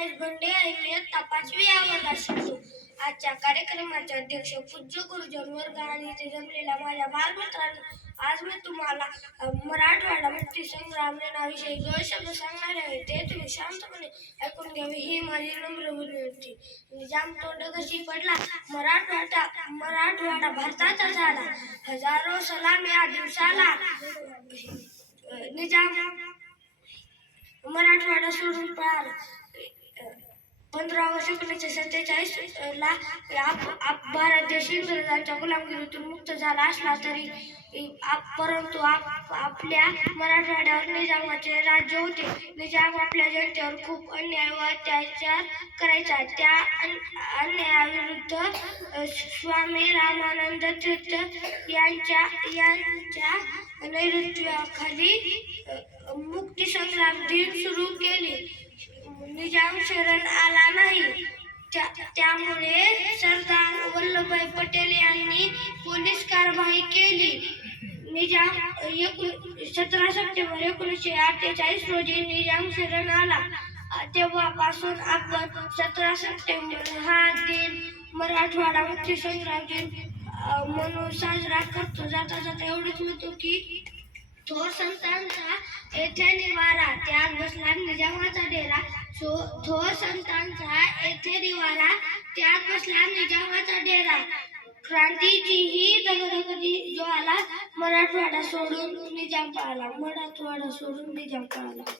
रमेश भंडे आहे. मी इयत्ता 5वी या वर्गात शिकतो. आजच्या कार्यक्रमाचे अध्यक्ष पूज्य गुरुजन वर्ग आणि इथे जमलेल्या माझ्या बालमित्रांनो, आज मी तुम्हाला मराठवाडा मुक्ती संग्राम दिनाविषयी 2 शब्द सांगणार आहे. ते तुम्ही शांतपणे ऐकून घ्यावे ही माझी नम्र विनंती. निजाम तोंड कशी पडला, मराठवाडा भारताचा झाला. हजारो सलाम या दिवसाला. निजाम मराठवाडा सोडून पळाला. 15 ऑगस्ट 1947 ला भारत देश इंग्रजांच्या गुलामगिरीतून मुक्त झाला असला तरी परंतु आपल्या मराठवाड्यावर निजामाचे राज्य होते. निजाम आपल्या जनतेवर खूप अन्याय व अत्याचार करायचा. त्या अन्यायाविरुद्ध स्वामी रामानंद तीर्थ यांच्या नेतृत्वाखाली मुक्तीसंग्राम दिन सुरू केले. निजाम शरण आला नाही. त्यामुळे सरदार वल्लभभाई पटेल यांनी पोलीस कारवाई केली. निजाम 17 सप्टेंबर 1948 रोजी निजाम शरण आला. तेव्हापासून आपण 17 सप्टेंबर हा दिन मराठवाडा मुक्ती संग्राम दिन म्हणून साजरा करतो. जाता जाता एवढंच म्हणतो की थोर संतांचा येथे निवारा, त्यात बसला निजामाचा डेरा. थोर संतांचा येथे निवारा, त्यात बसला निजामाचा डेरा. क्रांतीची ही दगदगती ज्वाला, मराठवाडा सोडून निजाम पळाला.